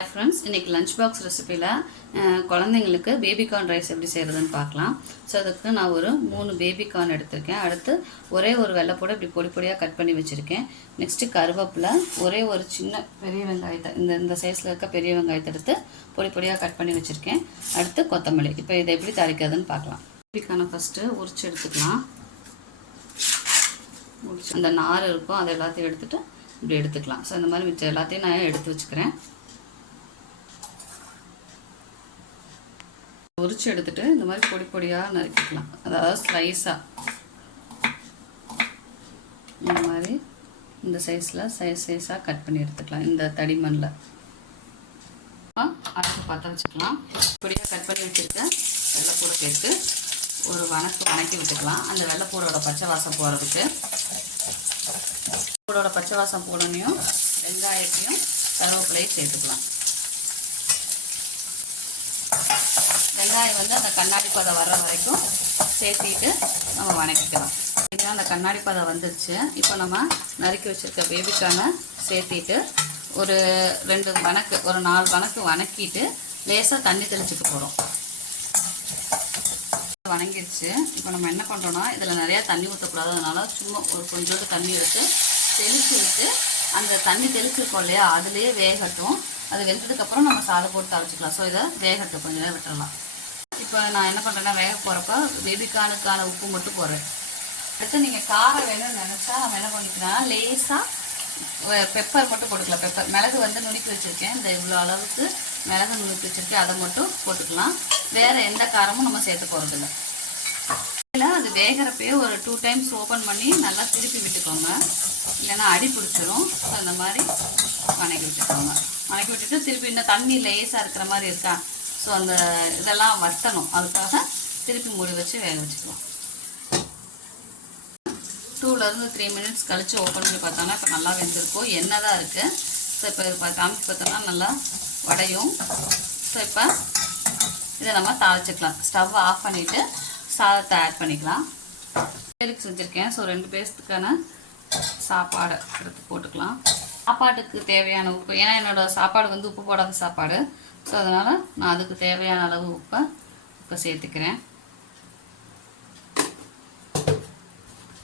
Friends இன்றைக்கி lunch box ரெசிப்பியில் குழந்தைங்களுக்கு baby corn rice எப்படி செய்கிறதுன்னு பார்க்கலாம். ஸோ அதுக்கு நான் ஒரு மூணு பேபி கார்ன் எடுத்திருக்கேன். அடுத்து ஒரே ஒரு வெள்ளைப்பூட இப்படி பொடி பொடியாக கட் பண்ணி வச்சுருக்கேன். நெக்ஸ்ட்டு கருவேப்பிலை ஒரே ஒரு சின்ன பெரிய வெங்காயத்தை இந்த இந்த சைஸில் இருக்க பெரிய வெங்காயத்தை எடுத்து பொடி பொடியாக கட் பண்ணி வச்சுருக்கேன். அடுத்து கொத்தமல்லி இப்போ இதை எப்படி தரைக்கிறதுன்னு பார்க்கலாம். பேபிகானை ஃபஸ்ட்டு உரிச்சு எடுத்துக்கலாம். உரிச்சு அந்த நார் இருக்கும் அதை எல்லாத்தையும் எடுத்துகிட்டு இப்படி எடுத்துக்கலாம். ஸோ இந்த மாதிரி மிச்சம் எல்லாத்தையும் நான் எடுத்து வச்சுக்கிறேன். உரிச்சு எடுத்துட்டு இந்த மாதிரி பொடி பொடியாக நறுக்கிக்கலாம். அதாவது ஸ்லைஸாக இந்த மாதிரி இந்த சைஸில் சைஸ் சைஸாக கட் பண்ணி எடுத்துக்கலாம். இந்த தடிமண்ணில் அடுத்து பற்ற வச்சுக்கலாம். பொடியாக கட் பண்ணி வச்சுருக்கேன். வெள்ளைப்பூரை சேர்த்து ஒரு வணக்கு வணக்கி விட்டுக்கலாம். அந்த வெள்ளைப்பூடோட பச்சை வாசம் போகிறதுக்கு பூடோட பச்சை வாசம் போடணையும் வெங்காயத்தையும் கருவேப்பிலையும் சேர்த்துக்கலாம். வெங்காயம் வந்து அந்த கண்ணாடி பதம் வர்ற வரைக்கும் சேர்த்திட்டு நம்ம வணக்கிக்கலாம். இப்போ அந்த கண்ணாடி பதம் வந்துருச்சு. இப்போ நம்ம நறுக்கி வச்சுருக்க பேபிக்கான சேர்த்திட்டு ஒரு ரெண்டு வணக்கு ஒரு நாலு வணக்கு வணக்கிட்டு லேசாக தண்ணி தெளிச்சுக்க போகிறோம் வணங்கிருச்சு. இப்போ நம்ம என்ன பண்ணுறோன்னா இதில் நிறையா தண்ணி ஊற்றக்கூடாது சும்மா ஒரு கொஞ்சோண்டு தண்ணி எடுத்து தெளிச்சு விட்டு அந்த தண்ணி தெளிச்சிருக்கோம் இல்லையா அதுலேயே வேகட்டும். அது வெந்ததுக்கப்புறம் நம்ம சாதம் போட்டு தழைச்சிக்கலாம் ஸோ இதை வேகட்டும். கொஞ்ச நேரம் விட்டுடலாம் இப்போ நான் என்ன பண்ணுறேன்னா வேக போகிறப்ப பேபிக்கானுக்கான உப்பு மட்டும் போடுறேன். அடுத்து நீங்கள் காரம் வேணும்னு நினச்சா நம்ம என்ன பண்ணிக்கலாம் லேசாக பெப்பர் மட்டும் போட்டுக்கலாம். பெப்பர் மிளகு வந்து நுணுக்கி வச்சுருக்கேன். இந்த இவ்வளோ அளவுக்கு மிளகு நுணுக்கி வச்சுருக்கேன். அதை மட்டும் போட்டுக்கலாம். வேறு எந்த காரமும் நம்ம சேர்த்து போகிறதில்ல இல்லை அது வேகிறப்பயே ஒரு டூ டைம்ஸ் ஓப்பன் பண்ணி நல்லா திருப்பி விட்டுக்கோங்க. இல்லைன்னா அடி பிடிச்சிரும். அந்த மாதிரி வணக்கி விட்டுக்கோங்க. வணக்கி விட்டுட்டு திருப்பி இன்னும் தண்ணி லேஸாக இருக்கிற மாதிரி இருக்கா? ஸோ அந்த இதெல்லாம் வட்டணும். அதுக்காக திருப்பி மூடி வச்சு வேக வச்சுக்கலாம். டூலேருந்து த்ரீ மினிட்ஸ் கழித்து ஓப்பன் பண்ணி பார்த்தோம்னா இப்போ நல்லா வெந்திருக்கும். எண்ணெய் தான் இருக்குது ஸோ இப்போ இப்போ காமிச்சு பார்த்தோம்னா நல்லா உடையும் ஸோ இப்போ இதை நம்ம தாளிச்சிக்கலாம். ஸ்டவ் ஆஃப் பண்ணிவிட்டு சாதத்தை ஆட் பண்ணிக்கலாம். பேருக்கு செஞ்சுருக்கேன். ஸோ ரெண்டு பேர்த்துக்கான சாப்பாடு எடுத்து போட்டுக்கலாம். சாப்பாட்டுக்கு தேவையான உப்பு. ஏன்னா என்னோடய சாப்பாடு வந்து உப்பு போடாத சாப்பாடு. ஸோ அதனால் நான் அதுக்கு தேவையான அளவு உப்பை இப்போ சேர்த்துக்கிறேன்.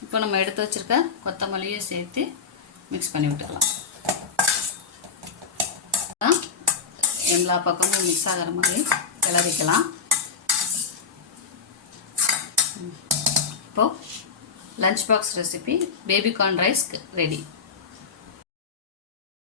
இப்போ நம்ம எடுத்து வச்சுருக்க கொத்தமல்லியும் சேர்த்து மிக்ஸ் பண்ணி விட்டுக்கலாம். எல்லா பக்கமும் மிக்ஸ் ஆகிற மாதிரி கிளறிக்கலாம். இப்போது lunch box recipe baby corn ரைஸ்க்கு ரெடி